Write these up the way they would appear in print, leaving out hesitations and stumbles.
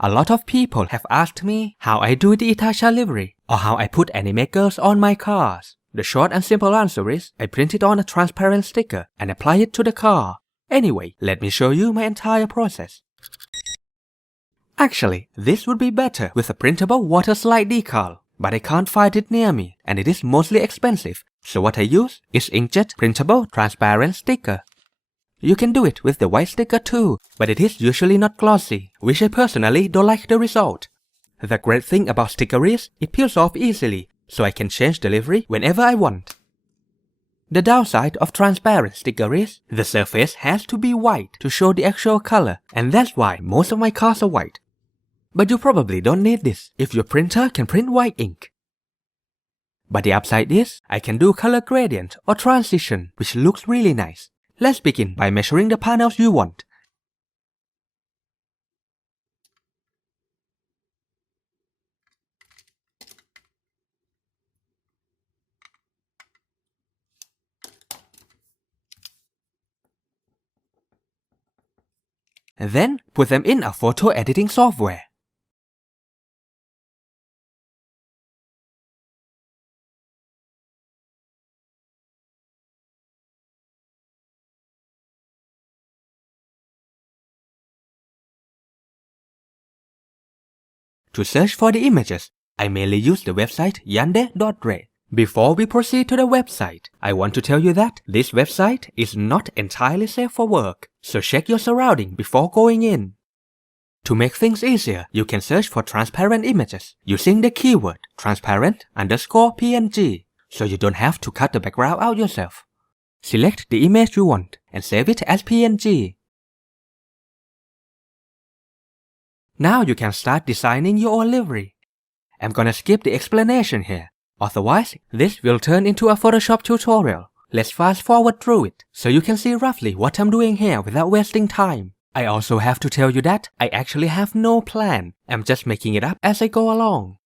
A lot of people have asked me how I do the Itasha livery or how I put anime girls on my cars. The short and simple answer is I print it on a transparent sticker and apply it to the car. Anyway, let me show you my entire process. Actually, this would be better with a printable water slide decal, but I can't find it near me and it is mostly expensive, so what I use is inkjet printable transparent sticker. You can do it with the white sticker too, but it is usually not glossy, which I personally don't like the result. The great thing about sticker is it peels off easily, so I can change the livery whenever I want. The downside of transparent sticker is the surface has to be white to show the actual color, and that's why most of my cars are white. But you probably don't need this if your printer can print white ink. But the upside is I can do color gradient or transition, which looks really nice. Let's begin by measuring the panels you want. And then put them in a photo editing software. To search for the images, I mainly use the website yande.re. Before we proceed to the website, I want to tell you that this website is not entirely safe for work, so check your surroundings before going in. To make things easier, you can search for transparent images using the keyword transparent_png, so you don't have to cut the background out yourself. Select the image you want and save it as PNG. Now you can start designing your own livery. I'm gonna skip the explanation here, otherwise this will turn into a Photoshop tutorial. Let's fast forward through it, so you can see roughly what I'm doing here without wasting time. I also have to tell you that I actually have no plan, I'm just making it up as I go along.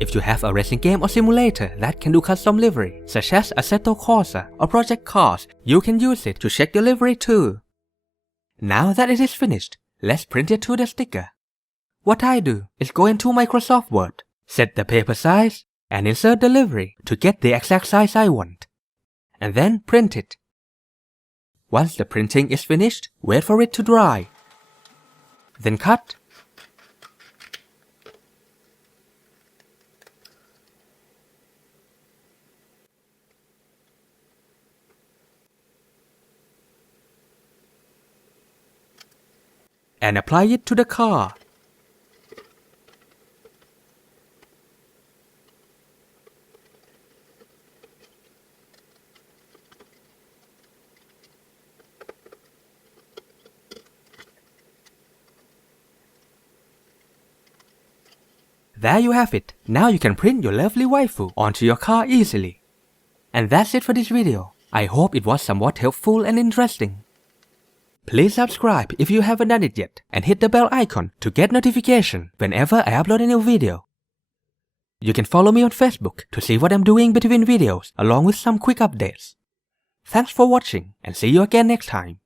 If you have a racing game or simulator that can do custom livery, such as Assetto Corsa or Project Cars, you can use it to check your livery too. Now that it is finished, let's print it to the sticker. What I do is go into Microsoft Word, set the paper size, and insert the livery to get the exact size I want. And then print it. Once the printing is finished, wait for it to dry. Then cut. And apply it to the car. There you have it. Now you can print your lovely waifu onto your car easily. And that's it for this video. I hope it was somewhat helpful and interesting. Please subscribe if you haven't done it yet and hit the bell icon to get notification whenever I upload a new video. You can follow me on Facebook to see what I'm doing between videos along with some quick updates. Thanks for watching and see you again next time.